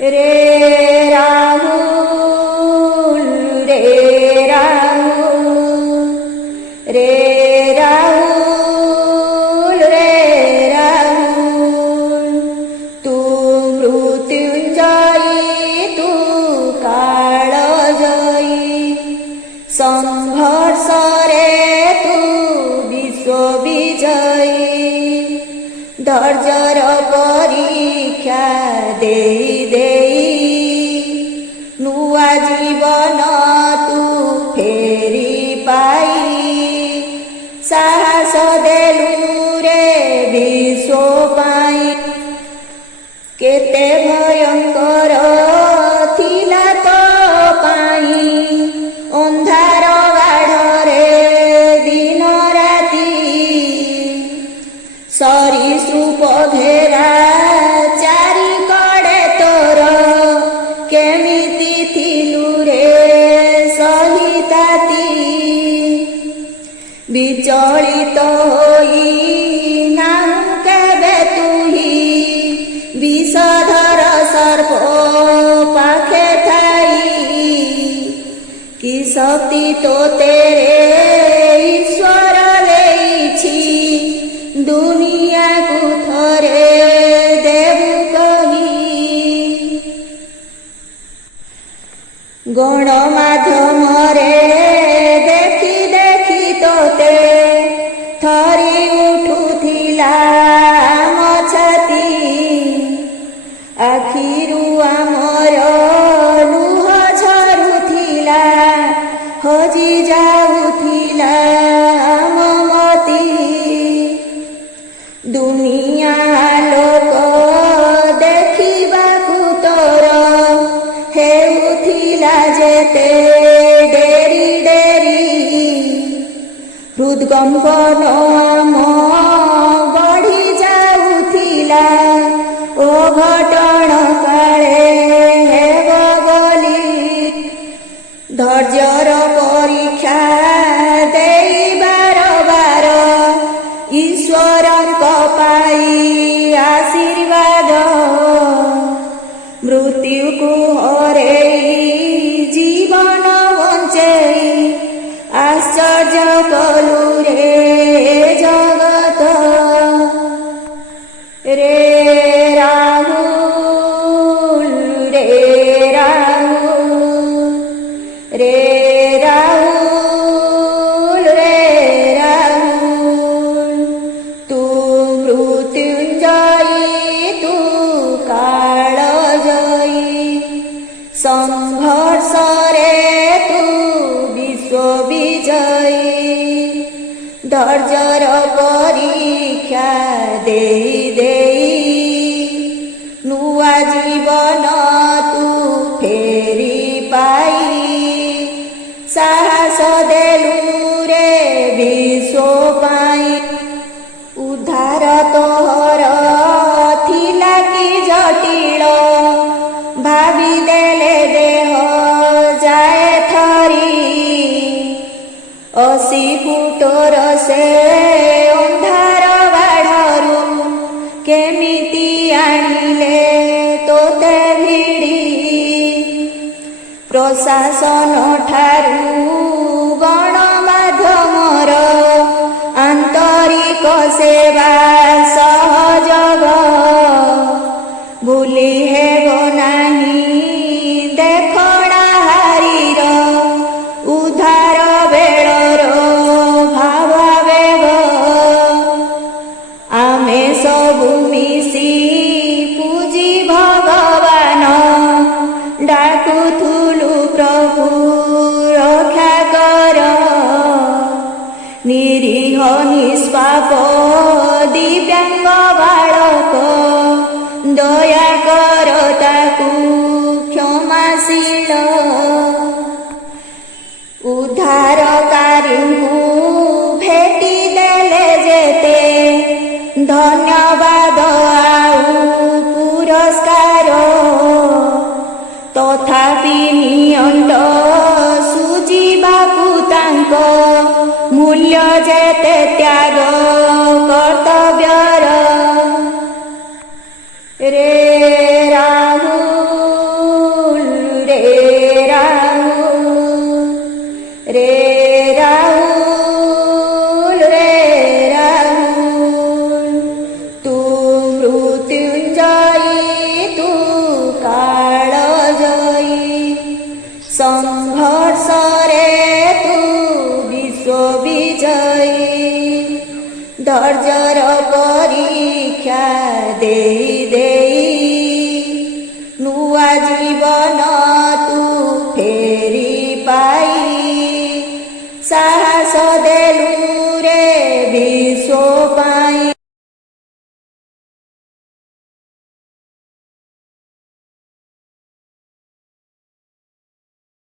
रे राहुल रे राहुल रे राहुल रे राहुल तू मृत्युंजयी तू कालजयी संघर्ष रे तू विश्वविजयी धैर्यर परीक्षा देई नुआ जीवन तू फेरी पाई साहस देलु रे विश्व पाई केते भयंकर थिला तो पाई अंधार गाढ़रे दिन राति सरीसृप घेरा चारि कड़े तोर केमिति थिलु रे सहिताती विचलित होई नाहु केबे तुही विषधर सर्प पाखे थाई कि शक्ति तो तेरे ईश्वर लेइछि दुनिया को थरे देबु कही गणमाध्यम रे देखी देखी तोते थरी उठुथिला आम छाती आखिरु आमर लुह झरुथिला हजी जाउथिला आम मती दुनिया लोक देखिबाकु तोर हेउथिला जेते डेरी डेरी हृदकंपन आम बढ़ी जाउथिला ओ घटण काले हेब बोली धैर्यर परीक्षा देई बार बार ईश्वरंक पाई आशीर्वाद मृत्यु को हरेई जीवन बंचेई आश्चर्य कलु रे जगत रे राहुल रे राहुल रे राहुल रे राहुल तू मृत्युंजयी तू कालजयी संघर्ष रे तू विश्वविजयी धैर्यर परीक्षा देई नुआ जीवन तू फेरी पाई साहस देलु रे विश्व पाई उद्धार तोहर थिला कि जटिल भावी देले देह जाए थरी 80 फुटर से अंधार बाढ़रू केमिति आनिले तोते भिड़ी प्रशासन ठारू गणमाध्यमर आंतरिक सेवा सहयोग भूली हेब नाही देखणा हारीर उद्धार बेळर भावावेग आमे सबु मिसी पूजी भगवान डाकुथुलु प्रभु रक्षा कर निरीह निष्पाप दिव्यांग बालक दया कर ताकू क्षमाशील उद्धारकारीଙ୍କୁ भेटी देले जेते धन्यवाद आउ पुरस्कार तथापि नियंत सुजीवाकु तांक मूल्य जेते त्याग कर्तव्यर रे राहुल ଧୈର୍ଯ୍ୟର ପରୀକ୍ଷା ଦେଇ ଦେଇ ନୂଆ ଜୀବନ ତୁ ଫେରି ପାଇ ସାହସ ଦେଲୁ ରେ ବିଶ୍ୱ